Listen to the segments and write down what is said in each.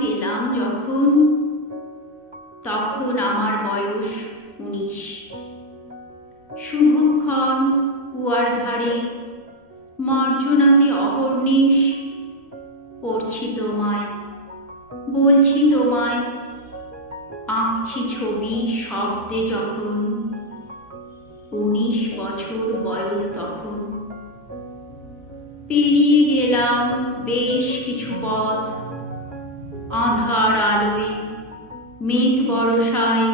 ছিলাম যখন, তখন আমার বয়স উনিশ। শুভক্ষণ কুয়ার ধারে, মার্জনাতে অহর্নিশ। পড়ছি তোমায়, বলছি তোমায়, আঁকছি ছবি শব্দে যখন, উনিশ বছর বয়স তখন। পেরিয়ে গেলাম বেশ কিছু পথ। আধার আলোয়, মেঘ বরসায়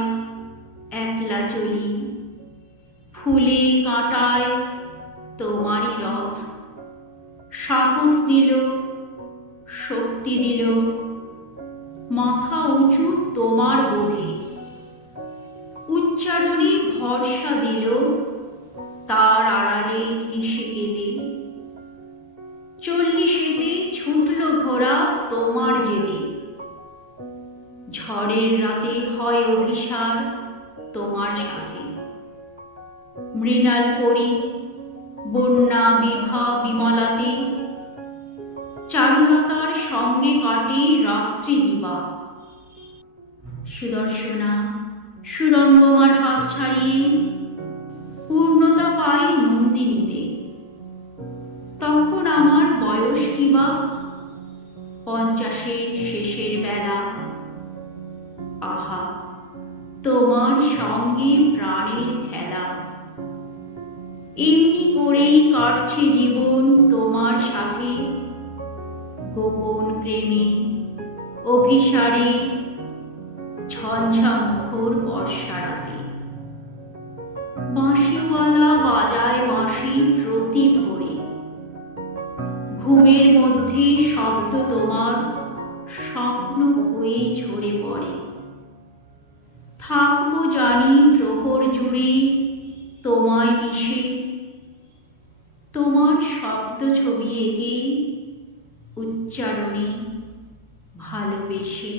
একলা চলি। ফুলে কাঁটায় তোমারই রথ। সাহস দিল, শক্তি দিল। মাথা উঁচু তোমার বোধে। উচ্চারণে ভরসা দিল, তার আড়ালে হেসে ছুটল ঘোড়া তোমার জেদে ঝড়ের রাতে হয় অভিসার তোমার সাথে। মৃণাল পরি, বন্যা বিভা বিমলাতে, চারুলতার সঙ্গে কাটে রাত্রি দিবা। সুদর্শনা, সুরঙ্গমার হাত ছাড়িয়ে পূর্ণতা পায় নন্দিনীতে। পঞ্চাশের শেষের বেলা। আহা, তোমার সঙ্গে প্রাণের খেলা। এমনি করেই কাটছে জীবন তোমার সাথে। গোপন প্রেমে, অভিসারে ঝঞ্ঝা মুখর বর্ষারাতে। বাঁশিওয়ালা বাজায় বাঁশি প্রতি ভোরে ঘুমের মধ্যে তোমায় মিশে তোমার শব্দ ছবি এঁকে উচ্চারণে ভালোবেসে।